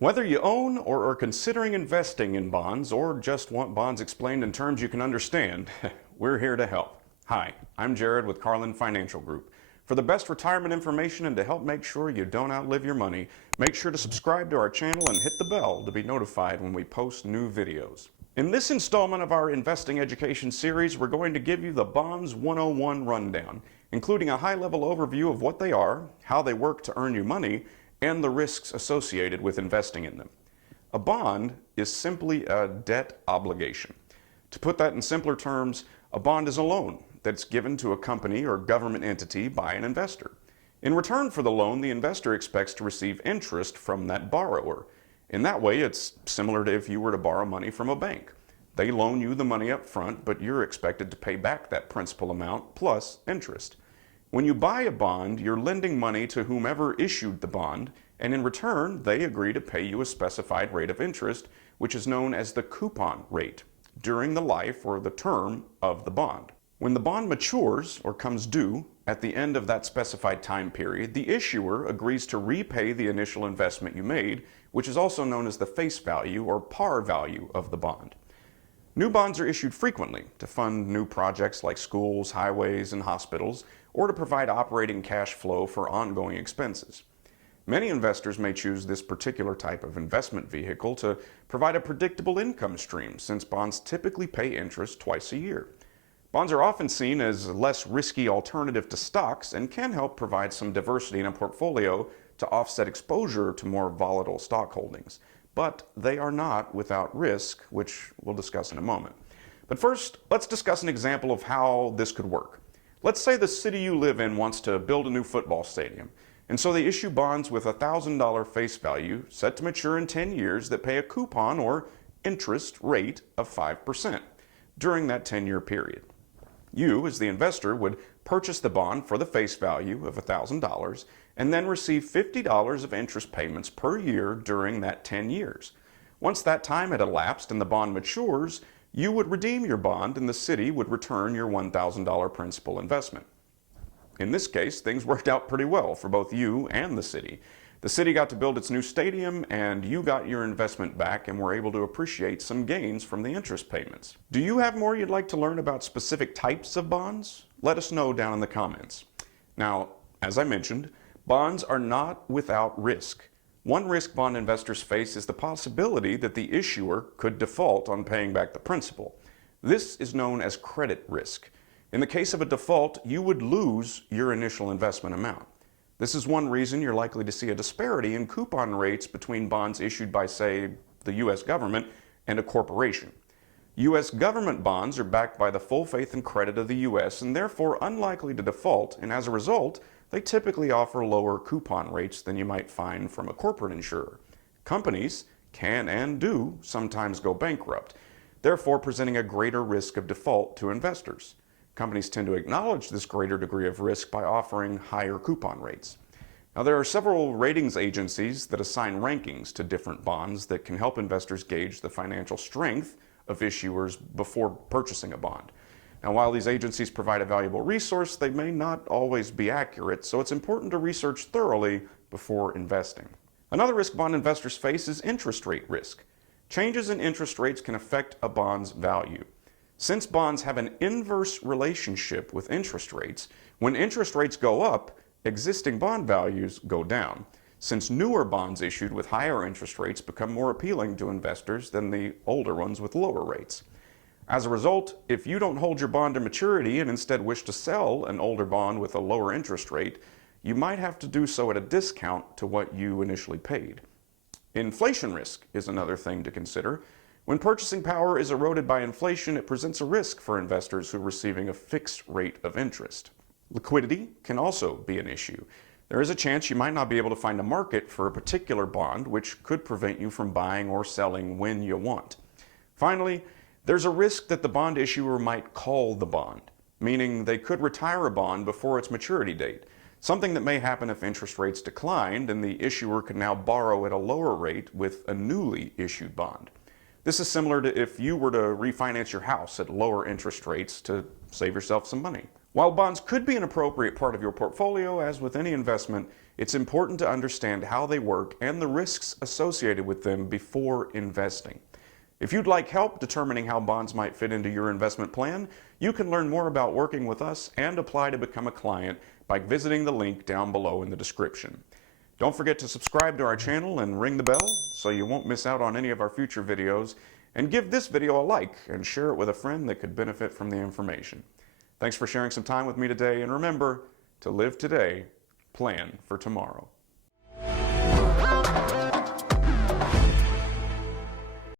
Whether you own or are considering investing in bonds or just want bonds explained in terms you can understand, we're here to help. Hi, I'm Jared with Carlin Financial Group. For the best retirement information and to help make sure you don't outlive your money, make sure to subscribe to our channel and hit the bell to be notified when we post new videos. In this installment of our investing education series, we're going to give you the Bonds 101 rundown, including a high-level overview of what they are, how they work to earn you money, and the risks associated with investing in them. A bond is simply a debt obligation. To put that in simpler terms, a bond is a loan that's given to a company or government entity by an investor. In return for the loan, the investor expects to receive interest from that borrower. In that way, it's similar to if you were to borrow money from a bank. They loan you the money up front, but you're expected to pay back that principal amount plus interest. When you buy a bond, you're lending money to whomever issued the bond, and in return, they agree to pay you a specified rate of interest, which is known as the coupon rate, during the life or the term of the bond. When the bond matures or comes due at the end of that specified time period, the issuer agrees to repay the initial investment you made, which is also known as the face value or par value of the bond. New bonds are issued frequently to fund new projects like schools, highways, and hospitals, or to provide operating cash flow for ongoing expenses. Many investors may choose this particular type of investment vehicle to provide a predictable income stream, since bonds typically pay interest twice a year. Bonds are often seen as a less risky alternative to stocks and can help provide some diversity in a portfolio to offset exposure to more volatile stock holdings. But they are not without risk, which we'll discuss in a moment. But first, let's discuss an example of how this could work. Let's say the city you live in wants to build a new football stadium, and so they issue bonds with a $1,000 face value set to mature in 10 years that pay a coupon or interest rate of 5% during that 10-year period. You, as the investor, would purchase the bond for the face value of $1,000 and then receive $50 of interest payments per year during that 10 years. Once that time had elapsed and the bond matures, you would redeem your bond and the city would return your $1,000 principal investment. In this case, things worked out pretty well for both you and the city. The city got to build its new stadium and you got your investment back and were able to appreciate some gains from the interest payments. Do you have more you'd like to learn about specific types of bonds? Let us know down in the comments. Now, as I mentioned, bonds are not without risk. One risk bond investors face is the possibility that the issuer could default on paying back the principal. This is known as credit risk. In the case of a default, you would lose your initial investment amount. This is one reason you're likely to see a disparity in coupon rates between bonds issued by, say, the U.S. government and a corporation. U.S. government bonds are backed by the full faith and credit of the U.S. and therefore unlikely to default, and as a result, they typically offer lower coupon rates than you might find from a corporate insurer. Companies can and do sometimes go bankrupt, therefore presenting a greater risk of default to investors. Companies tend to acknowledge this greater degree of risk by offering higher coupon rates. Now, there are several ratings agencies that assign rankings to different bonds that can help investors gauge the financial strength of issuers before purchasing a bond. Now, while these agencies provide a valuable resource, they may not always be accurate, so it's important to research thoroughly before investing. Another risk bond investors face is interest rate risk. Changes in interest rates can affect a bond's value. Since bonds have an inverse relationship with interest rates, when interest rates go up, existing bond values go down, since newer bonds issued with higher interest rates become more appealing to investors than the older ones with lower rates. As a result, if you don't hold your bond to maturity and instead wish to sell an older bond with a lower interest rate, you might have to do so at a discount to what you initially paid. Inflation risk is another thing to consider. When purchasing power is eroded by inflation, it presents a risk for investors who are receiving a fixed rate of interest. Liquidity can also be an issue. There is a chance you might not be able to find a market for a particular bond, which could prevent you from buying or selling when you want. Finally, there's a risk that the bond issuer might call the bond, meaning they could retire a bond before its maturity date, something that may happen if interest rates declined and the issuer could now borrow at a lower rate with a newly issued bond. This is similar to if you were to refinance your house at lower interest rates to save yourself some money. While bonds could be an appropriate part of your portfolio, as with any investment, It's important to understand how they work and the risks associated with them before investing. If you'd like help determining how bonds might fit into your investment plan, you can learn more about working with us and apply to become a client by visiting the link down below in the description. Don't forget to subscribe to our channel and ring the bell so you won't miss out on any of our future videos, and give this video a like and share it with a friend that could benefit from the information. Thanks for sharing some time with me today, and remember to live today, plan for tomorrow.